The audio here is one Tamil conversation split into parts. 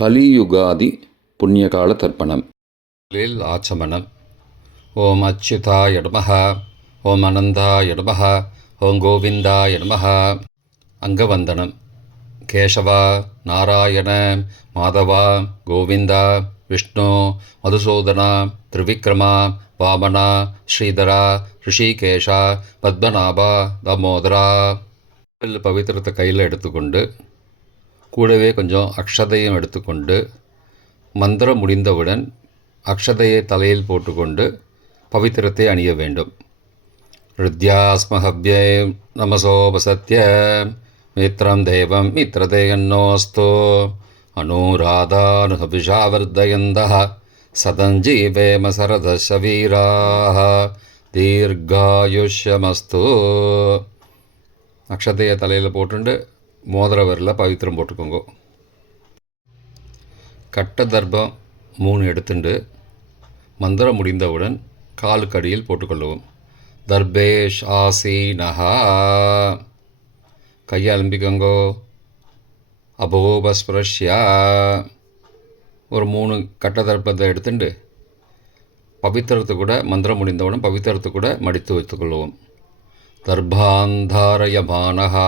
கலியுகாதி புண்ணியகால தர்ப்பணம். ஆச்சமனம். ஓம் அச்சுதாய நமஹ, ஓம் அனந்தாய நமஹ, ஓம் கோவிந்தாய நமஹ. அங்கவந்தனம். கேசவா, நாராயண, மாதவா, கோவிந்தா, விஷ்ணு, மதுசூதனா, திரிவிக்ரமா, வாமனா, ஸ்ரீதரா, ரிஷிகேஷா, பத்மநாபா, தாமோதரா. பவித்திரத்தை கையில் எடுத்துக்கொண்டு கூடவே கொஞ்சம் அக்ஷதையும் எடுத்துக்கொண்டு மந்திரம் முடிந்தவுடன் அக்ஷதையை தலையில் போட்டுக்கொண்டு பவித்திரத்தை அணிய வேண்டும். ருத்யாஸ்மஹவ்யே நமசோபசத்ய மித்ரம் தேவம் மித்ரதேயன்னோஸ்தோ அனுராதானுஹபிஷாவர்தயந்தः சதஞ்சீவேம சரதசவீராः தீர்காயுஷ்யமஸ்து. அக்ஷதையை தலையில் போட்டுண்டு மோதிர விரலில் பவித்திரம் போட்டுக்கோங்க. கட்ட தர்ப்பம் 3 எடுத்துண்டு மந்திரம் முடிந்தவுடன் காலுக்கு அடியில் போட்டுக்கொள்ளவும். தர்பேஷ் ஆசீனஹா. கையை அலம்பிக்கோங்கோ. அபோபஸ்பிரஷ்யா. ஒரு 3 கட்ட தர்ப்பத்தை எடுத்துட்டு பவித்திரத்தை கூட மந்திரம் முடிந்தவுடன் பவித்திரத்தை கூட மடித்து வைத்துக்கொள்வோம். தர்பாந்தாரயமானஹா.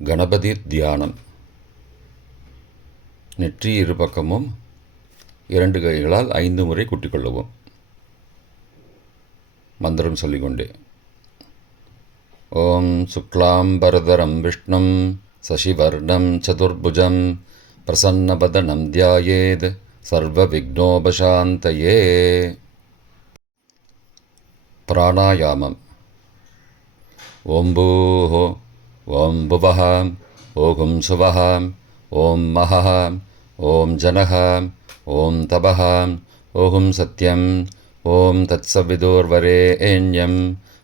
கணபதி தியானம். நெற்றி இருபக்கமும் 2 கைகளால் 5 முறை குட்டிக்கொள்ளவும். மந்திரம் சொல்லிக்கொண்டே. ஓம் சுக்லாம்பரதரம் விஷ்ணும் சசிவர்ணம் சதுர்புஜம் பிரசன்னபதனம் தியாயேத் சர்வ விக்னோபசாந்தயே. பிராணாயாமம். ஓம் பூஹோ, ஓம் புவஹ, ஓம் சுவஹ, ஓம் மஹஹ, ஓம் ஜனஹ, ஓம் தபஹ, ஓம் சத்யம், ஓம் தத்சவிதுர்வரேண்யம்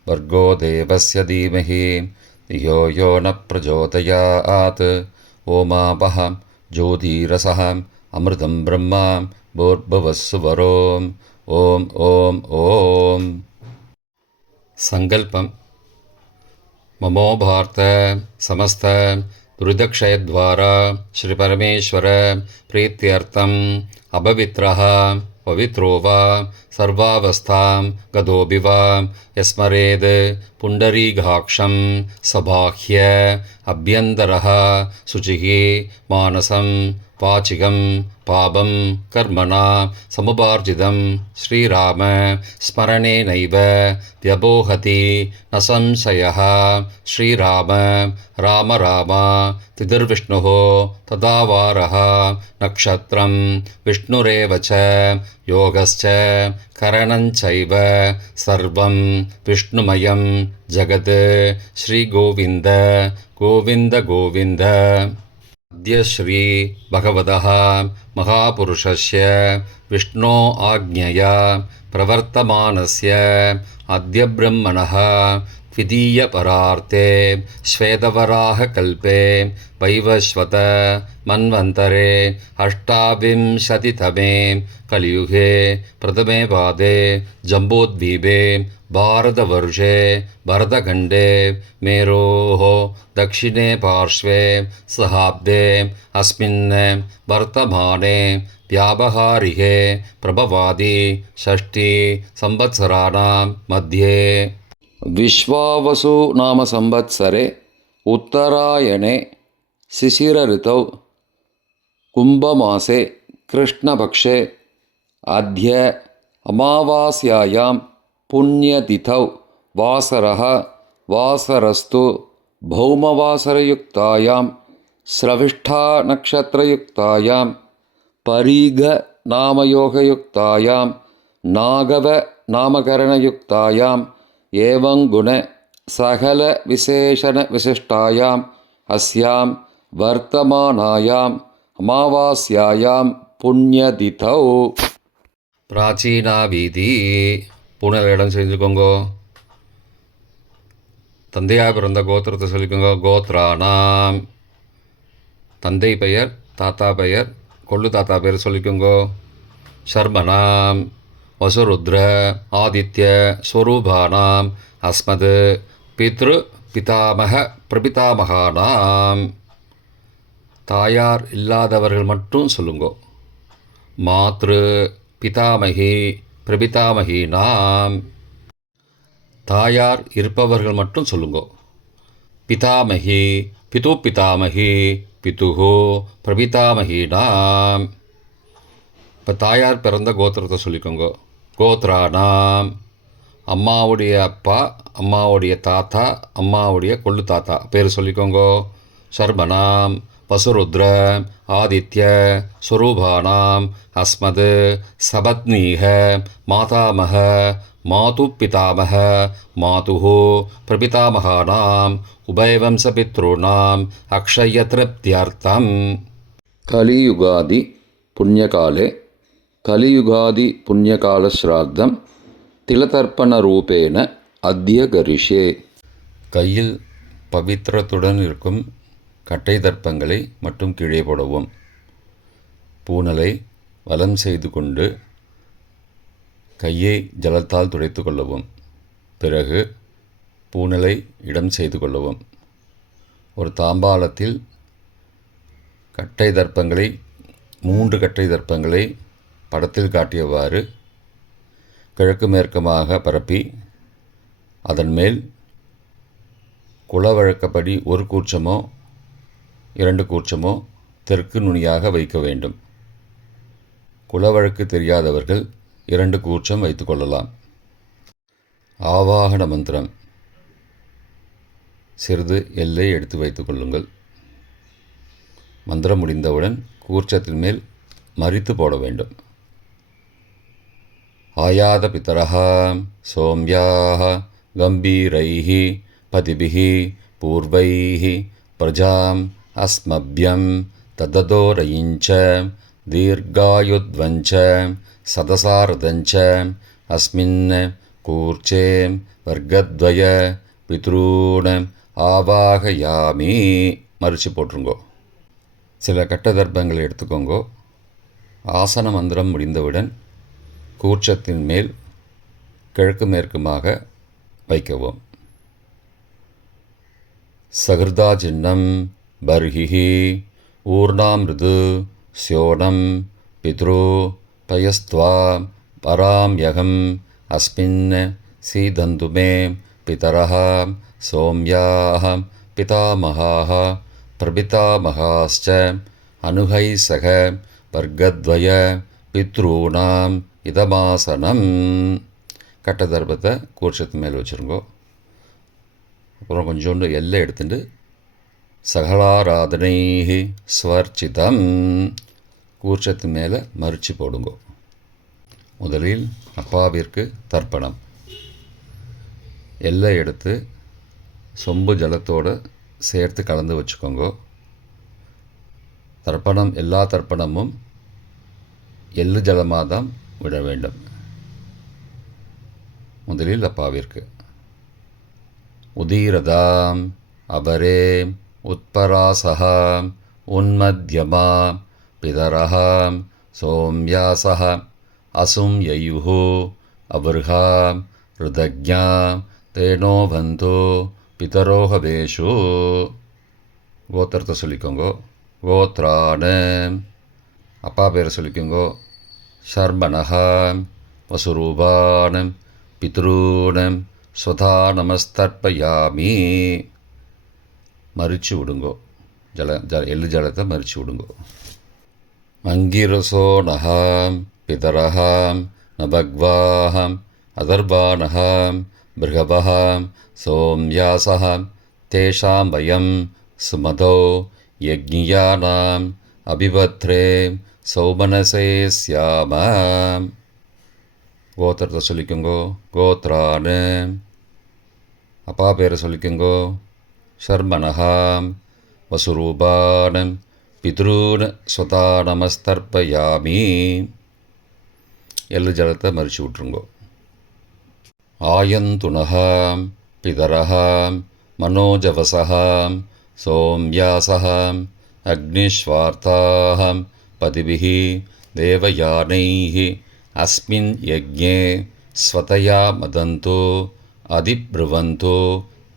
வர்கோ தேவஸ்ய தீமஹி தியோ யோ ந பிரச்சோதயாத். ஓமாபஹ ஜோதிரசஹ அமிர்தம் பிரம்மா பூர்புவஸ்ஸுவரோம். ஓம் ஓம் ஓம். சங்கல்பம். மமோ பார்த்த சமஸ்த துரிதக்ஷயத்வாரா ஸ்ரீ பரமேஸ்வர பிரீத்தியர்த்தம் அபவித்ரஹ பவித்ரோ வா சர்வாவஸ்தாம் கதோபி வா யஸ்மரேத் புண்டரீகாக்ஷம் சபாஹ்ய அப்யந்தரஹ சுச்சிஹி மானசம் வாச்சிகம் பாபம் கர்மணா சமுபார்ஜிதம் ஸ்ரீராம ஸ்மரணேனைவ வ்யபோஹதி ந சம்சயः. ஸ்ரீராம ராம ராம திதிர்விஷ்ணுः ததாவாரः நக்ஷத்ரம் விஷ்ணுரேவ ச யோகஸ்ச கரணஞ்சைவ சர்வம் விஷ்ணுமயம் ஜகத். ஸ்ரீகோவிந்த கோவிந்த கோவிந்த. அத்ய ஸ்ரீ பகவதः மகாபுருஷஸ்ய விஷ்ணோ ஆக்ஞயா பிரவர்த்தமானஸ்ய அத்ய பிரம்மணः த்விதீய பரார்த்தே ஸ்வேதவராக கல்பே வைவஸ்வத மன்வந்தரே அஷ்டாவிம்சதிதமே கலியுகே பிரதமே பாதே ஜம்போத்வீபே பாரதவர்ஷே பரதகண்டே மேரோः दक्षिणे पार्श्वे सहाब्दे अस्मिन् वर्तमाने व्यावहारिके प्रभवादि षष्ठी संवत्सराणां मध्ये विश्वावसु नाम संवत्सरे उत्तरायणे शिशिरऋतौ कुम्भमासे कृष्णपक्षे अद्य अमावास्यायां पुण्यतिथौ वासरः वासरस्तु भौमवासरयुक्तायां श्रविष्ठा नक्षत्रयुक्तायां परीघ नामयोगयुक्तायां नागव नामकरणयुक्तायां एवं गुण सकल विशेषण विशिष्टायाम् अस्यां वर्तमानायाम् अमावास्यायां पुण्यतिथौ. பிராச்சீனா வீதி. பூனல் இடம் செஞ்சுக்கோங்கோ. தந்தையாக பிறந்த கோத்திரத்தை சொல்லிக்கோங்க. கோத்ரானாம். தந்தை பெயர், தாத்தா பெயர், கொள்ளு தாத்தா பெயர் சொல்லிக்கோங்கோ. சர்மனாம் வசுருத்ர ஆதித்ய ஸ்வரூபானாம் அஸ்மத் பித்ரு பிதாமக பிரபிதாமகானாம். தாயார் இல்லாதவர்கள் மட்டும் சொல்லுங்கோ. மாத்ரு பிதாமகி பிரபிதாமகி நாம். தாயார் இருப்பவர்கள் மட்டும் சொல்லுங்கோ. பிதாமகி பிது பிதாமகி பிதுஹோ பிரபிதாமகி நாம். இப்போ தாயார் பிறந்த கோத்திரத்தை சொல்லிக்கோங்க. கோத்ரானாம். அம்மாவுடைய அப்பா, அம்மாவுடைய தாத்தா, அம்மாவுடைய கொள்ளு தாத்தா பேர் சொல்லிக்கோங்க. சர்மனாம் வசுருத்ர ஆதித்ய ஸ்வரூபானாம் அஸ்மத் சபத்னீக மாதாமக மாது பிதாமக மாதுஹோ பிரபிதாமகானாம் உபயவம்சபித்ருணாம் அக்ஷய திருப்தியர்த்தம். கலியுகாதி புண்ணியகாலே கலியுகாதி புண்ணியகாலஸ்ராத்தம் திலதர்ப்பணரூபேண அத்ய கரிஷே. கையில் பவித்திரத்துடன் இருக்கும் கட்டை தர்ப்பங்களை மட்டும் கீழே போடவும். பூனலை வலம் செய்து கொண்டு கையை ஜலத்தால் துடைத்து கொள்ளவும். பிறகு பூனலை இடம் செய்து கொள்ளவும். ஒரு தாம்பாளத்தில் கட்டை தர்ப்பங்களை 3 கட்டை தர்ப்பங்களை படத்தில் காட்டியவாறு கிழக்கு மேற்குமாக பரப்பி அதன் மேல் குலவழக்கப்படி 1 கூர்ச்சமோ 2 கூர்ச்சமோ தெற்கு நுனியாக வைக்க வேண்டும். குலவழக்கு தெரியாதவர்கள் 2 கூர்ச்சம் வைத்துக் கொள்ளலாம். ஆவாகன மந்திரம். சிறிது எல்லை எடுத்து வைத்துக் கொள்ளுங்கள். மந்திரம் முடிந்தவுடன் கூர்ச்சத்தின் மேல் மறித்து போட வேண்டும். ஆயாத பிதரஹ சோம்யாஹ கம்பீரைஹ பதிபிஹ பூர்வைஹ பிரஜாம் அஸ்மப்யம் தததோரயிஞ்ச தீர்காயுத்வஞ்ச சதசாரதஞ்ச அஸ்மின் கூர்ச்சே வர்க்கத்வய பித்ரூண ஆவாகயாமி. மறித்து போட்டுருங்கோ. சில கட்ட தர்ப்பங்களை எடுத்துக்கோங்கோ. ஆசன மந்திரம் முடிந்தவுடன் கூர்ச்சத்தின் மேல் கிழக்கு மேற்குமாக வைக்கவும். சகிருதா சின்னம் பர்ஹிஹி ஊர்ணாமிருது ஸ்யோனம் பித்ரு பயஸ்த்வா பராம்யகம் அஸ்மின் சீதந்துமே பிதரஹ சோம்யாஹ பிதாமகாஹ பிரபிதாமகாஸ்ச அனுகைசக வர்க்கத்வய பித்ரூணாம் இதமாசனம். கட்ட தர்ப்பத்தை கூர்ச்சத்து மேல் வச்சுருங்கோ. அப்புறம் கொஞ்சோண்டு எல்லை எடுத்துட்டு சகலாராதனை ஸ்வர்ச்சிதம் கூர்ச்சத்து மேலே மறித்து போடுங்கோ. முதலில் அப்பாவிற்கு தர்ப்பணம். எல்லை எடுத்து சொம்பு ஜலத்தோடு சேர்த்து கலந்து வச்சுக்கோங்க. தர்ப்பணம் எல்லா தர்ப்பணமும் எள்ளு ஜலமாக தான் விட வேண்டும். முதலில் அப்பாவிற்கு உதீரதாம் அபரே உத்பராசகாம் உன்மத்யமா பிதரஹாம் சோம்யாசஹ அசும் யயுஹோ அபர்ஹாம் ருதக்ஞாம் தேனோபந்தோ பிதரோஹவேஷு. கோத்திரத்தை சொல்லிக்கோங்கோ. கோத்ரான. அப்பா பேரை சொல்லிக்கோங்கோ. சர்மனஹாம் வசுரூபானம் பித்ரூனம் ஸ்வதா நமஸ்தர்ப்பயாமி. மறித்து விடுங்கோ. எள்ளு ஜலத்தை மறித்து விடுங்கோ. அங்கிரசோ நகாம் பிதரஹாம் நபக்வாஹாம் அதர்பானஹாம் பிருகவஹாம் சோம்யாசஹாம் தேஷாம் வயம் சுமதோ யக்ஞியானாம் அபிபத்ரே சௌமனசே ஸ்யாமாம். கோத்திரத்தை சொல்லிக்கோங்கோ. கோத்ரானு. அப்பா பேரை சொல்லிக்கோங்கோ. சர்மனஹாம் வசுரூபானம் பித்ரூன் ஸ்வதா நமஸ்தர்ப்பயாமி. எள்ளு ஜலத்தை மறித்து விட்ருங்கோ. ஆயந்துனஹாம் பிதரஹாம் மனோஜவசஹாம் சோம்யாசஹாம் அக்னிஸ்வார்த்தாஹாம் பதிபிஹி தேவயானைஹி அஸ்மின் யஜ்ஞே ஸ்வதயா மதந்தோ அதிப்ருவந்தோ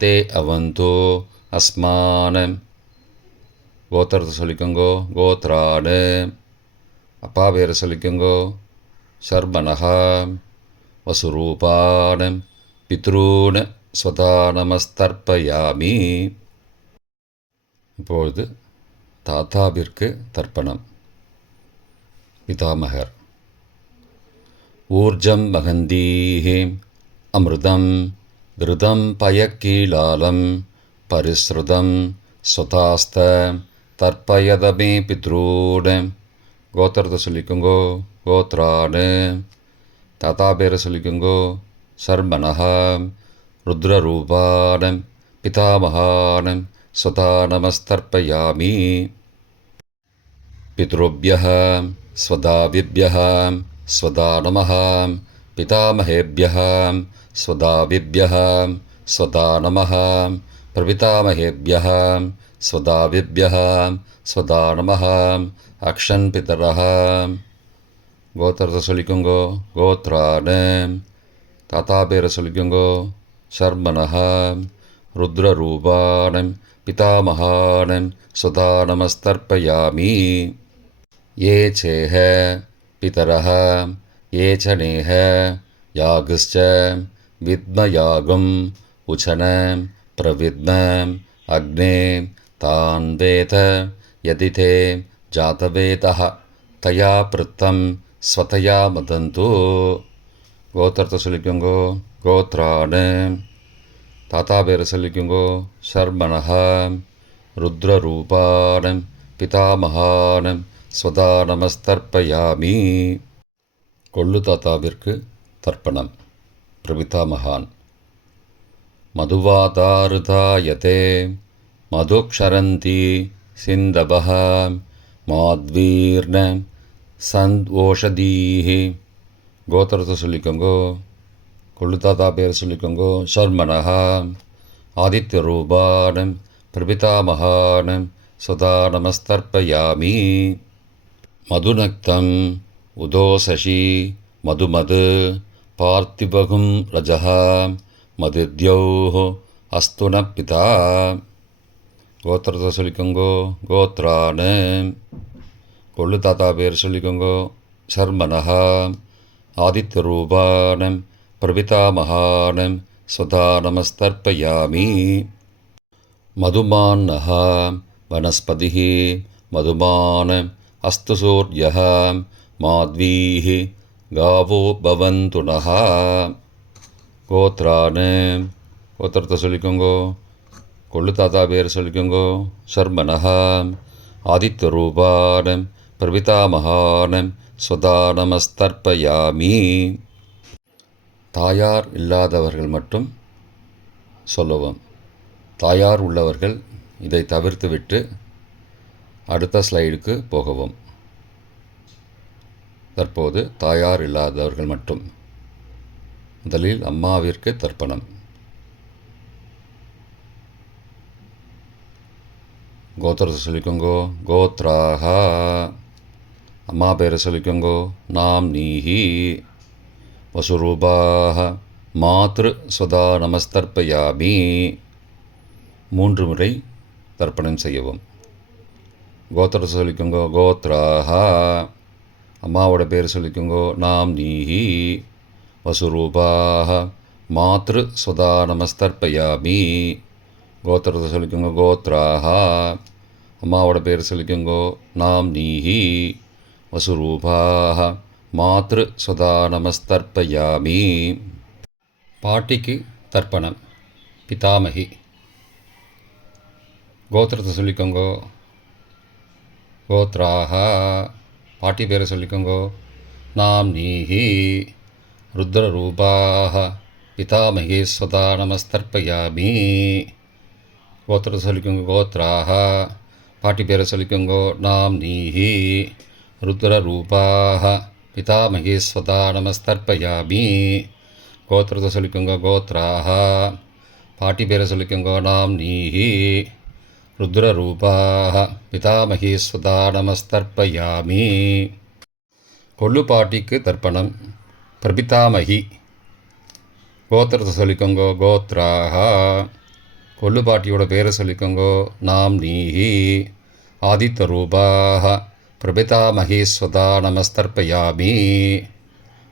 தே அவந்தோ அஸ்மானம். கோத்திரத்தை சொல்லிக்கோங்கோ கோத்ராடு. அப்பா பேரை சொல்லிக்கோங்கோ சர்மனஹா. வசுரூபான் பித்ரூன் ஸ்வதா நமஸ்தர்ப்பயாமி. இப்பொழுது தாத்தாவிற்கு தர்ப்பணம். பிதாமகர். ஊர்ஜம் மகந்தீஹி அமிர்தம் கிருதம் பயக்கீலாலம் பரிஸ்ருதம் ஸ்வதாஸ்த தர்ப்பயதமே பித்ரூன். கோத்திரத்தை சொல்லிக்கோங்கோ கோத்ராடு. தாத்தா பேரை சொல்லிக்கோங்கோ சர்மனஹா. ருத்ரரூபான் பிதாமகான் ஸ்வதா நமஸ்தர்ப்பயாமி. பித்ருभ्यः स्वदाविभ्यः स्वदा नमः. पितामहेभ्यः स्वदाविभ्यः स्वदा नमः. प्रपितामहेभ्यः स्वदाविभ्यः स्वदा नमः. अक्षन् पितरः. கோத்திரத்தை சொல்லிக்கோங்கோ கோத்ராடு. தாத்தா பேரை சொல்லிக்கோங்கோ சர்மனஹா. ருத்ரரூபான் பிதாமகான் ஸ்வதா நமஸ்தர்ப்பயாமி. ये चेह पितरः ये च नेह यागश्च विद्मयागम् उचन प्रविद्म अग्ने तान् वेद यदि ते जातवेदः तया पृत्तं स्वतया मदन्तु. கோத்திரத்தை சொல்லிக்கோங்கோ கோத்ராடு. தாத்தா பேரை சொல்லிக்கோங்கோ சர்மனஹா. ருத்ரரூபான் பிதாமகான் ஸ்வதா நமஸ்தர்ப்பயாமி. கொள்ளு தாத்தாவிற்கு தர்ப்பணம். பிரபிதாமகான். மதுவாதாருதாயதே மதுக்ஷரந்தி சிந்தபஹ மாத்வீர்ண சந்த்வோஷதீஹி. கோத்திரத்தை சொல்லிக்கோங்கோ கொள்ளு தாத்தா பேரை சொல்லிக்கோங்கோ சர்மனஹா. ஆதித்யரூபான் பிரபிதாமகான் ஸ்வதா நமஸ்தர்ப்பயாமி. மதுநக்தம் உதோசசி மதுமது பார்த்திபகும் ரஜः மதித்யௌः அஸ்துன பிதா. கோத்திரத்தை சொல்லிக்கோங்கோ கோத்ராடு. கொள்ளு தாத்தா பேர் சொல்லிக்கோங்கோ சர்மனஹா. ஆதித்யரூபான் பிரபிதாமகான் ஸ்வதா நமஸ்தர்ப்பயாமி. மதுமான்னः वनस्पतिः मधुमान् अस्तु सूर्यः माध्वीः गावो भवन्तु नः. கோத்ராடு. கோத்திரத்தை சொல்லிக்கோங்கோ கொள்ளு தாத்தா பேர் சொல்லிக்கோங்கோ சர்மனஹா. ஆதித்யரூபான் பிரபிதாமகான் ஸ்வதா நமஸ்தர்ப்பயாமி. தாயார் இல்லாதவர்கள் மட்டும் சொல்லவும். தாயார் உள்ளவர்கள் இதை தவிர்த்துவிட்டு அடுத்த ஸ்லைடுக்கு போகவும். தற்போது தாயார் இல்லாதவர்கள் மட்டும். முதலில் அம்மாவிற்கு தர்ப்பணம். கோத்திரத்தை சொல்லிக்கோங்கோ கோத்ராஹா. அம்மா பேரை சொல்லிக்கோங்கோ நாம் நீஹி. வசுரூபாஹ மாத்ரு ஸ்வதா நமஸ்தர்ப்பயாமி. 3 முறை தர்ப்பணம் செய்யவும். கோத்திரத்தை சொல்லிக்கோங்கோ கோத்ராஹா. அம்மாவோட பேர் சொல்லிக்கோங்கோ நாம் நீஹி. வசுரூபாஹ மாத்ரு ஸ்வதா நமஸ்தர்ப்பயாமி. கோத்திரத்தை சொல்லிக்கோங்கோ கோத்ராஹா. அம்மாவோட பேர் சொல்லிக்கோங்கோ நாம் நீஹி. வசுரூபாஹ மாத்ரு ஸ்வதா நமஸ்தர்ப்பயாமி. பாட்டிக்கு தர்ப்பணம். பிதாமகி. கோத்திரத்தை சொல்லிக்கோங்கோ கோத்ராஹா. பாட்டி பேரை சொல்லிக்கோங்கோ நாம் நீஹி. ருத்ரரூபாஹ பிதாமகி ஸ்வதா நமஸ்தர்ப்பயாமி. கோத்திரத்தை சொல்லிக்கோங்கோ கோத்ராஹா. பாட்டி பேரை சொல்லிக்கோங்கோ நாம் நீஹி. ருத்ரரூபாஹ பிதாமகி ஸ்வதா நமஸ்தர்ப்பயாமி. கோத்திரத்தை சொல்லிக்கோங்கோ கோத்ராஹா. பாட்டி பேரை சொல்லிக்கோங்கோ நாம் நீஹி. ருத்ரரூபாஹ பிதாமகி ஸ்வதா நமஸ்தர்ப்பயாமி. கொள்ளு பாட்டிக்கு தர்ப்பணம். பிரபிதாமகி. கோத்திரத்தை சொல்லிக்கோங்கோ கோத்ராஹா. கொள்ளு பாட்டியோட பேரை சொல்லிக்கோங்கோ நாம் நீஹி. ஆதித்தரூபாः பிரபிதாமகீஸ்வதா நமஸ்தர்ப்பயாமி.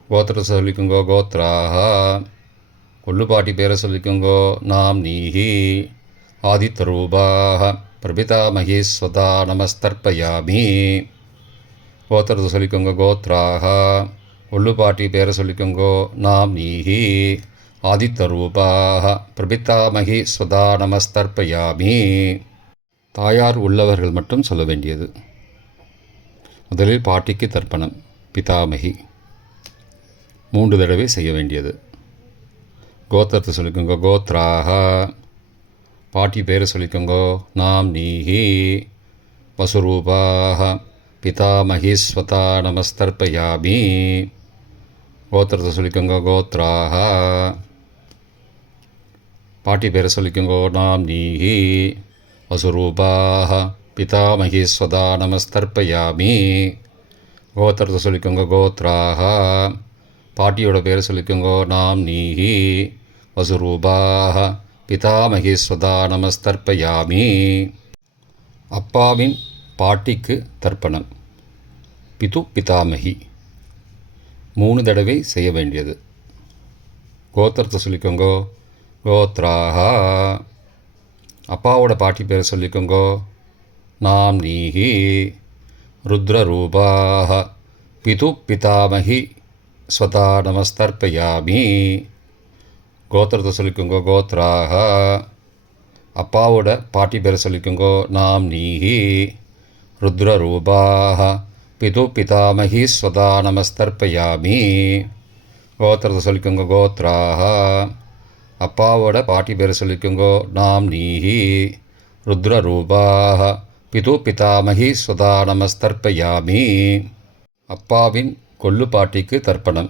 கோத்திரத்தை சொல்லிக்கோங்கோ கோத்ராக. கொள்ளுப்பாட்டி பேரை சொல்லிக்கோங்கோ நாம் நீஹி. ஆதித்தரூபாः பிரபிதாமகீஸ்வதா நமஸ்தர்ப்பயாமி. கோத்திரத்தை சொல்லிக்கோங்க கோத்ராக. கொள்ளுப்பாட்டி பேரை சொல்லிக்கோங்கோ நாம் நீஹி. ஆதித்தரூபாக பிரபிதாமகி ஸ்வதா நமஸ்தர்ப்பயாமி. தாயார் உள்ளவர்கள் மட்டும் சொல்ல வேண்டியது. முதலில் பாட்டிக்கு தர்ப்பணம். பிதாமகி 3 தடவை செய்ய வேண்டியது. கோத்திரத்தை சொல்லிக்கோங்க கோத்ராக. பாட்டி பேரை சொல்லிக்கோங்கோ நாம் நீஹி. வசுரூபாக பிதாமகி ஸ்வதா நமஸ்தர்ப்பயாமி. கோத்திரத்தை சொல்லிக்கோங்க கோத்ராக. பாட்டி பேரை சொல்லிக்கோங்கோ நாம் நீஹி. வசுரூபாக பிதாமகி ஸ்வதா நமஸ்தர்ப்பயாமி. கோத்திரத்தை சொல்லிக்கோங்க கோத்ராக. பாட்டியோட பேரை சொல்லிக்கோங்கோ நாம் நீஹி. வசுரூபாக பிதாமகி ஸ்வதா நமஸ்தர்ப்பயாமி. அப்பாவின் பாட்டிக்கு தர்ப்பணம். பிது பிதாமகி 3 தடவை செய்ய வேண்டியது. கோத்திரத்தை சொல்லிக்கோங்கோ கோத்ராக. அப்பாவோட பாட்டி பேரை சொல்லிக்கோங்கோ நாம் நீஹி. ருத்ரரூபாக பிது பிதாமகி ஸ்வதா நமஸ்தர்ப்பயாமி. கோத்திரத்தை சொல்லிக்கோங்கோ கோத்ராக. அப்பாவோட பாட்டி பேரை சொல்லிக்கோங்கோ நாம் நீஹி. ருத்ரரூபாக பிது பிதாமகி ஸ்வதா நமஸ்தர்ப்பயாமி. கோத்திரத்தை சொல்லிக்கோங்க கோத்ராக. அப்பாவோட பாட்டி பேரை சொல்லிக்கோங்கோ நாம் நீஹி. ருத்ரரூபாக பிது பிதாமகி ஸ்வதா நமஸ்தர்ப்பயாமி. அப்பாவின் கொள்ளு பாட்டிக்கு தர்ப்பணம்.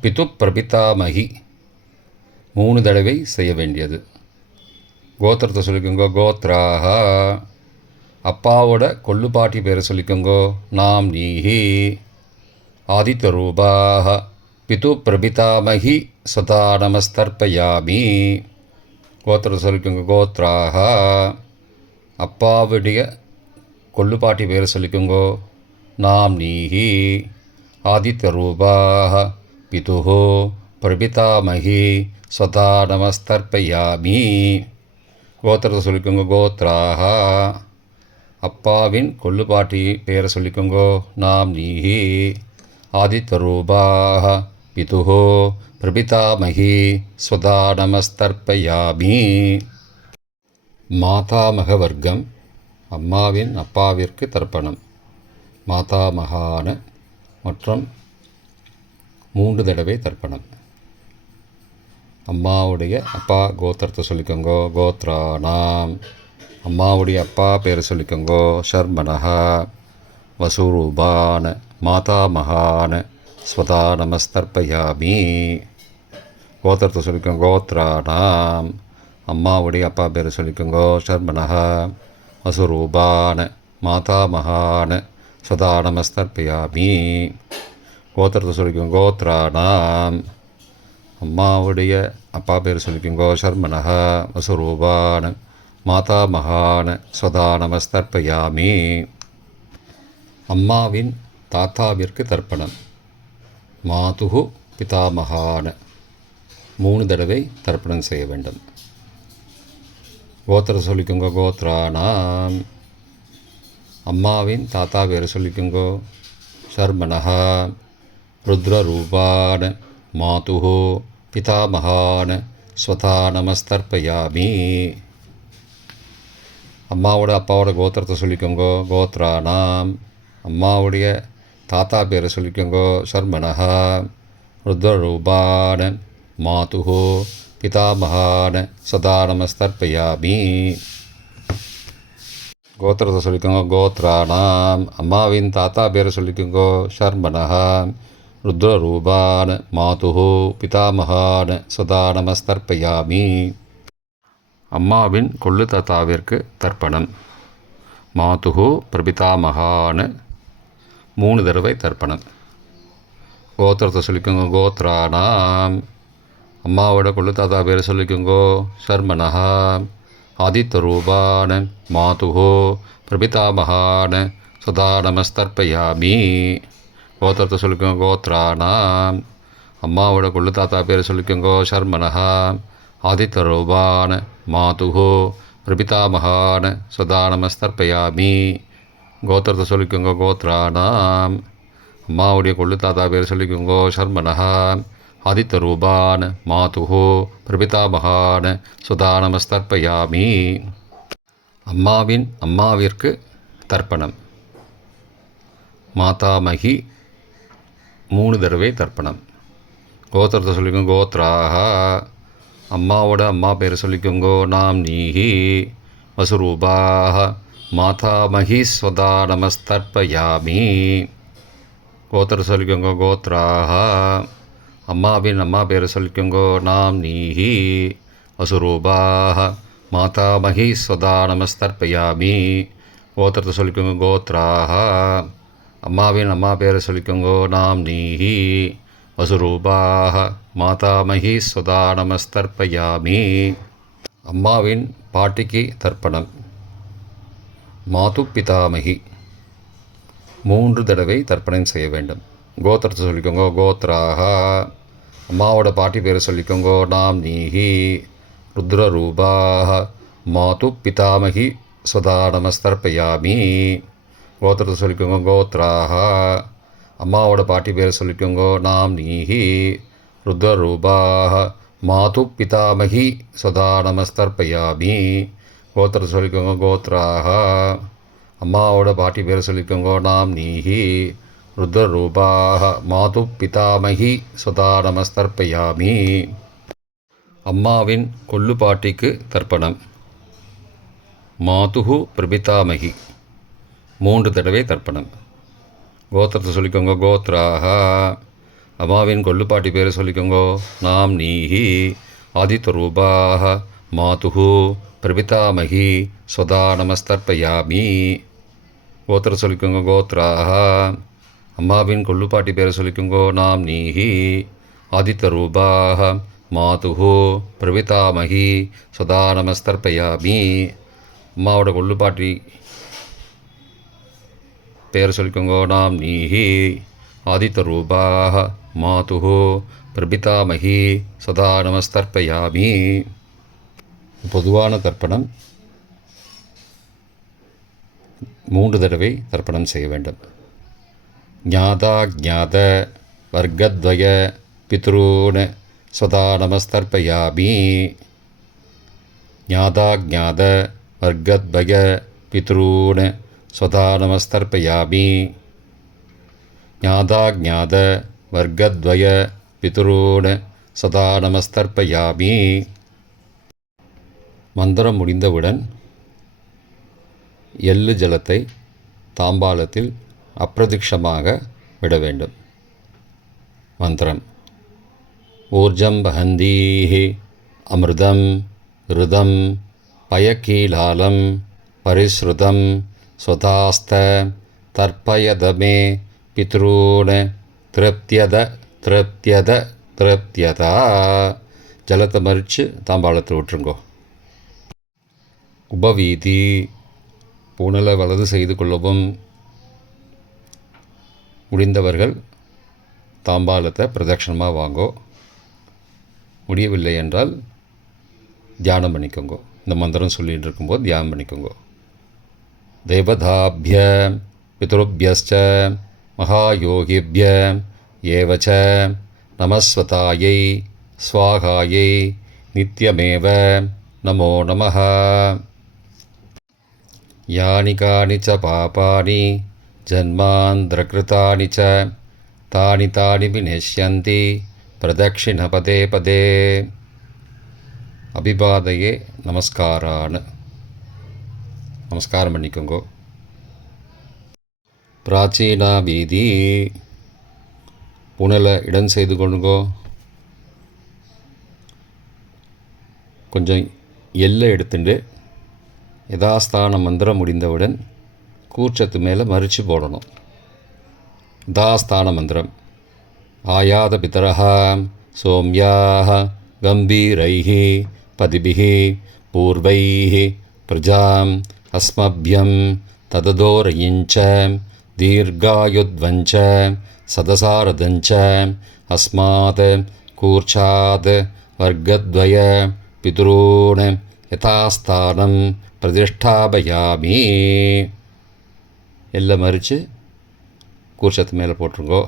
பிது பிரபிதாமகி 3 தடவை செய்ய வேண்டியது. கோத்திரத்தை சொல்லிக்கோங்கோ கோத்ராக. அப்பாவோட கொள்ளுப்பாட்டி பேரை சொல்லிக்கோங்கோ நாம் நீஹி. ஆதித்தரூபாக பிது பிரபிதாமகி ஸ்வதா நமஸ்தர்ப்பயாமி. கோத்திரத்தை சொல்லிக்கோங்க கோத்ராக. அப்பாவுடைய கொள்ளுப்பாட்டி பேரை சொல்லிக்கோங்கோ நாம் நீஹி. ஆதித்தரூபாக பிது பிரபிதாமகி ஸ்வதா நமஸ்தர்ப்பயாமி. கோத்திரத்தை சொல்லிக்கோங்க கோத்ராக. அப்பாவின் கொள்ளுப்பாட்டி பேரை சொல்லிக்கோங்கோ நாம் நீஹி. ஆதித்தரூபாக பிது பிரபிதாமகி ஸ்வதா நமஸ்தர்ப்பயாமி. மாதாமக வர்க்கம். அம்மாவின் அப்பாவிற்கு தர்ப்பணம். மாதாமகான மற்றும் 3 தடவை தர்ப்பணம். அம்மாவுடைய அப்பா கோத்திரத்தை சொல்லிக்கோங்கோ கோத்ரானாம். அம்மாவுடைய அப்பா பேரை சொல்லிக்கோங்கோ ஷர்மனஹ. வசுரூபான மாதாமகான ஸ்வதா நமஸ்தர்ப்பயாமி. கோத்திரத்தை சொல்லிக்கோங்க கோத்ரானாம். அம்மாவுடைய அப்பா பேரை சொல்லிக்கோங்கோ ஷர்மனஹ. வசுரூபான மாதாமகான ஸ்வதா நமஸ்தர்ப்பயாமி. கோத்திரத்தை சொல்லிக்கோங்க கோத்ரானாம். அம்மாவுடைய அப்பா பேர் சொல்லிக்கோங்கோ ஷர்மனஹ. வசுரூபான மாதாமகான ஸ்வதா நமஸ்தர்ப்பயாமி. அம்மாவின் தாத்தாவிற்கு தர்ப்பணம். மாதுகு பிதாமகான 3 தடவை தர்ப்பணம் செய்ய வேண்டும். கோத்திர சொல்லிக்கோங்க கோத்ரானாம். அம்மாவின் தாத்தா பேர் சொல்லிக்கோங்கோ ஷர்மனஹ. ருத்ரரூபான மாதுகு பிதாமகான ஸ்வதா நமஸ்தர்ப்பயாமி. அம்மாவோட அப்பாவோட கோத்திரத்தை சொல்லிக்கோங்கோ கோத்ரானாம். அம்மாவுடைய தாத்தா பேரை சொல்லிக்கோங்கோ ஷர்மனஹ. ருத்ரரூபான மாதுகு பிதாமகான சதா நமஸ்தர்ப்பயாமி. கோத்திரத்தை சொல்லிக்கோங்க கோத்ரானாம். அம்மாவின் தாத்தா பேரை சொல்லிக்கோங்கோ ஷர்மனஹ. ருத்ரரூபான மாதுகு பிதாமகான சதா நமஸ்தர்ப்பயாமி. அம்மாவின் கொள்ளு தாத்தாவிற்கு தர்ப்பணம். மாதுகு பிரபிதாமகான 3 தடவை தர்ப்பணம். கோத்திரத்தை சொல்லிக்கோங்க கோத்ரானாம். அம்மாவோட கொள்ளு தாத்தா பேரை சொல்லிக்கோங்கோ ஷர்மனஹ. ஆதித்தரூபான மாதுகு பிரபிதாமகான் சதா நமஸ்தர்ப்பயாமி. கோத்திரத்தை சொல்லிக்கோங்க கோத்ரானாம். அம்மாவோட கொள்ளு தாத்தா பேர் சொல்லிக்கோங்க சர்மனஹா. ஆதித்தரூபான் மாதுஹோ பிரபிதாமகான் சதா நமஸ்தர்ப்பயாமி. கோத்திரத்தை சொல்லிக்கோங்க கோத்ரானாம். அம்மாவுடைய கொள்ளு தாத்தா பேர் சொல்லிக்கோங்க சர்மனஹா. ஆதித்தரூபான் மாதுஹோ பிரபிதாமகான் சதா நமஸ்தர்ப்பயாமி. அம்மாவிற்கு தர்ப்பணம். மாதாமகி 3 தடவை தர்ப்பணம். கோத்திரத்தை சொல்லிக்கோங்க கோத்ராக. அம்மாவோட அம்மா பேர் சொல்லிக்கோங்க நாம் நீஹி வசுரூபாக. மாதாமகி ஸ்வதா நமஸ்தர்ப்பயாமி. கோத்திரத்தை சொல்லிக்கோங்க கோத்ராக. அம்மாவின் அம்மா பேர் சொல்லிக்கோங்க நாம் நீஹி வசுரூபாக. மாதாமகி ஸ்வதா நமஸ்தர்ப்பயாமி. கோத்திரத்தை சொல்லிக்கோங்க கோத்ராக. அம்மாவின் அம்மா பேரை சொல்லிக்கோங்க நாம் நீஹி வசுரூபாக. மாதாமகி ஸ்வதா நமஸ்தர்ப்பயாமி. அம்மாவின் பாட்டிக்கு தர்ப்பணம். மாது பிதாமகி 3 தடவை தர்ப்பணம் செய்ய வேண்டும். கோத்திரத்தை சொல்லிக்கோங்க கோத்ராக. அம்மாவோட பாட்டி பேரை சொல்லிக்கோங்க நாம் நீஹி ருத்ரரூபாக. மாது பிதாமகி ஸ்வதா நமஸ்தர்ப்பயாமி. கோத்திரத்தை சொல்லிக்கோங்க கோத்ராக. அம்மாவோட பாட்டி பேரை சொல்லிக்கோங்க நாம் நீஹி ருத்ரரூபாக. மாது பிதாமகி ஸ்வதா நமஸ்தர்ப்பயாமி. கோத்திரத்தை சொல்லிக்கோங்க கோத்ராக. அம்மாவோட பாட்டி பேரை சொல்லிக்கோங்க நாம் நீஹி ருத்ரரூபாக. மாது பிதாமகி ஸ்வதா நமஸ்தர்ப்பயாமி. அம்மாவின் கொள்ளு பாட்டிக்கு தர்ப்பணம். மாதுஹு பிரபிதாமகி 3 தடவை தர்ப்பணம். கோத்திரத்தை சொல்லிக்கோங்க கோத்ராக. அம்மாவின் கொள்ளுப்பாட்டி பேரை சொல்லிக்கோங்க நாம் நீஹி ஆதித்தரூபாக. மாதுஹு பிரபிதாமகி ஸ்வதா நமஸ்தர்ப்பயாமி. கோத்திரத்தை சொல்லிக்கோங்க கோத்ராக. அம்மாவின் கொள்ளுப்பாட்டி பேரை சொல்லிக்கோங்க நாம் நீஹி ஆதித்தரூபாக. மாதுஹு பிரபிதாமகி ஸ்வதா நமஸ்தர்ப்பயாமி. அம்மாவோட கொள்ளுப்பாட்டி பேர் சொல்லிக்கோங்க நாம் நீஹி ஆதித்தரூபாக. மாதுஹு பிரபிதாமகி சதா நமஸ்தர்ப்பயாமி. பொதுவான தர்ப்பணம் 3 தடவை தர்ப்பணம் செய்ய வேண்டும். ஞாதா ஜாத வர்க்கத்வய பித்ரூன் சதா நமஸ்தர்ப்பயாமி. ஞாதா ஜாத வர்க்கத்வய பித்ரூன் சதா நமஸ்தர்ப்பயாமி. ஞாதா ஜாத வர்க்கத்வய பித்ரூன் சதா நமஸ்தர்ப்பயாமி. மந்திரம் முடிந்தவுடன் எள்ளு ஜலத்தை தாம்பாளத்தில் அப்பிரதிக்ஷமாக விட வேண்டும். மந்திரம். ஊர்ஜம் வஹந்தீஹி அமிர்தம் ருதம் பயக்கீலாலம் பரிஸ்ருதம் ஸ்வதாஸ்த தர்ப்பயதமே பித்ரூன் திருப்தியத திருப்தியத திருப்தியதா. ஜலத்தை மறித்து தாம்பாளத்தில் விட்டுருங்கோ. உபவீதி. புனலை வலது செய்து கொள்ளவும். முடிந்தவர்கள் தாம்பாளத்தை பிரதட்சணமாக வாங்கோ. முடியவில்லை என்றால் தியானம் பண்ணிக்கோங்க. இந்த மந்திரம் சொல்லிகிட்டு இருக்கும்போது தியானம் பண்ணிக்கோங்க. தேவதாபிய பித்ருபியஸ்ச மகாயோகிபிய ஏவச்ச நமஸ்வதாயை ஸ்வாகாயை நித்யமேவ நமோ நமः. யானி கானி ச பாபானி ஜன்மாந்திரகிருதானி ச தானி தானி விநஷ்யந்தி பிரதக்ஷிண பதே பதே. அபிபாதையே நமஸ்காரான்னு நமஸ்காரம் பண்ணிக்கோங்கோ. பிராச்சீனா வீதி. புனலை இடம் செய்து கொள்ளுங்கோ. கொஞ்சம் எல்லை எடுத்துட்டு யதாஸ்தான மந்திரம் முடிந்தவுடன் கூர்ச்சத்து மேலே மறித்து போடணும். யதாஸ்தான மந்திரம். ஆயாத பிதரஹ சோம்யாக கம்பீரைஹி பதிபிஹி பூர்வைஹி பிரஜாம் அஸ்மப்யம் தததோரயிஞ்ச தீர்காயுத்வஞ்ச சதசாரதஞ்ச அஸ்மாத் கூர்ச்சாத் வர்க்கத்வய பிதுரூன் யதாஸ்தானம் பிரதிஷ்டாபயாமி. எல்லாம் மறித்து கூர்ச்சத்து மேலே போட்டுருங்கோ.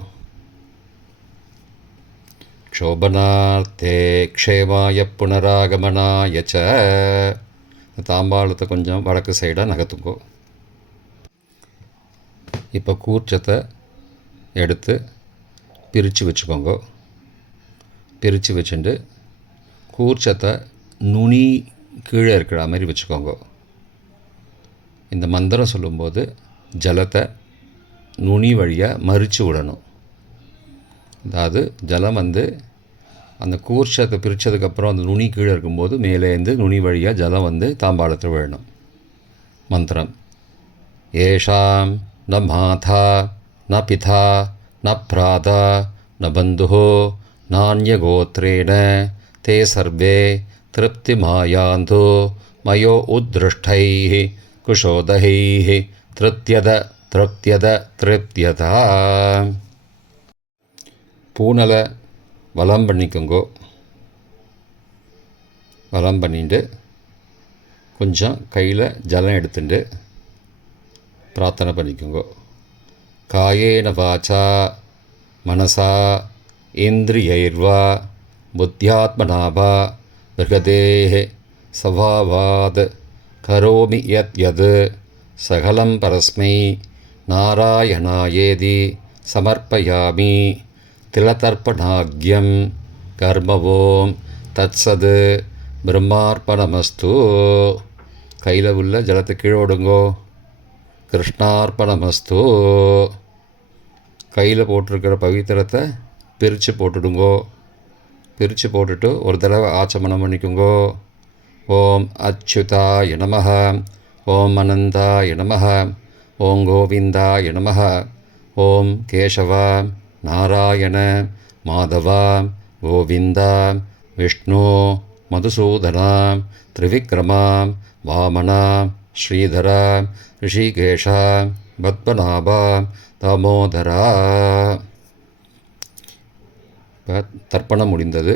க்ஷோபனார்த்தே க்ஷேமாய புனராகமனாய ச. தாம்பாளத்தை கொஞ்சம் வடக்கு சைடாக நகர்த்துங்கோ. இப்போ கூர்ச்சத்தை எடுத்து பிரித்து வச்சுக்கோங்க. பிரித்து வச்சுட்டு கூர்ச்சத்தை நுனி கீழே இருக்கிற மாதிரி வச்சுக்கோங்க. இந்த மந்திரம் சொல்லும்போது ஜலத்தை நுனி வழியாக மறித்து விடணும். அதாவது ஜலம் அந்த கூர்ச்சத்தை பிரித்ததுக்கப்புறம் அந்த நுனி கீழே இருக்கும்போது மேலேருந்து நுனி வழியாக ஜலம் தாம்பாளத்தில் விழணும். மந்திரம்: ஏஷாம் ந மாதா ந பிதா ந பிராதா ந பந்துஹோ நான்யகோத்ரேண தே சர்வே திருப்திமாயாந்தோ மயோ உத்ருஷ்டைः குஷோதகைः திருப்தியத திருப்தியத திருப்தியதா. பூனலை வலம் பண்ணிக்கோங்கோ. வலம் பண்ணிட்டு கொஞ்சம் கையில் ஜலம் எடுத்துட்டு பிரார்த்தனை பண்ணிக்கோங்கோ. காயேன வாச்சா மனசா இந்திரியைர்வா புத்தியாத்மனாவா விருகதேஹ சவாவாத் கரோமி யத் யத் சகலம் பரஸ்மை நாராயணாயேதி சமர்ப்பயாமி. திலதர்ப்பணாக்யம் கர்மவோம் தத்சது பிரம்மார்ப்பணமஸ்து. கையில் உள்ள ஜலத்தை கீழோடுங்கோ. கிருஷ்ணார்ப்பணமஸ்து. கையில் போட்டிருக்கிற பவித்திரத்தை பிரித்து போட்டுடுங்கோ. பிரித்து போட்டுட்டு ஒரு தடவை ஆச்சமனம் பண்ணிக்கோங்கோ. ஓம் அச்சுதாய நமஹ, ஓம் அனந்தாய நமஹ, ஓம் கோவிந்தாய நமஹ, ஓம் கேசவா நாராயண மாதவா கோவிந்தா விஷ்ணு மதுசூதனா திரிவிக்ரமா வாமனா ஸ்ரீதரா ரிஷிகேஷா பத்மநாபா தாமோதரா. இப்போ தர்ப்பணம் முடிந்தது.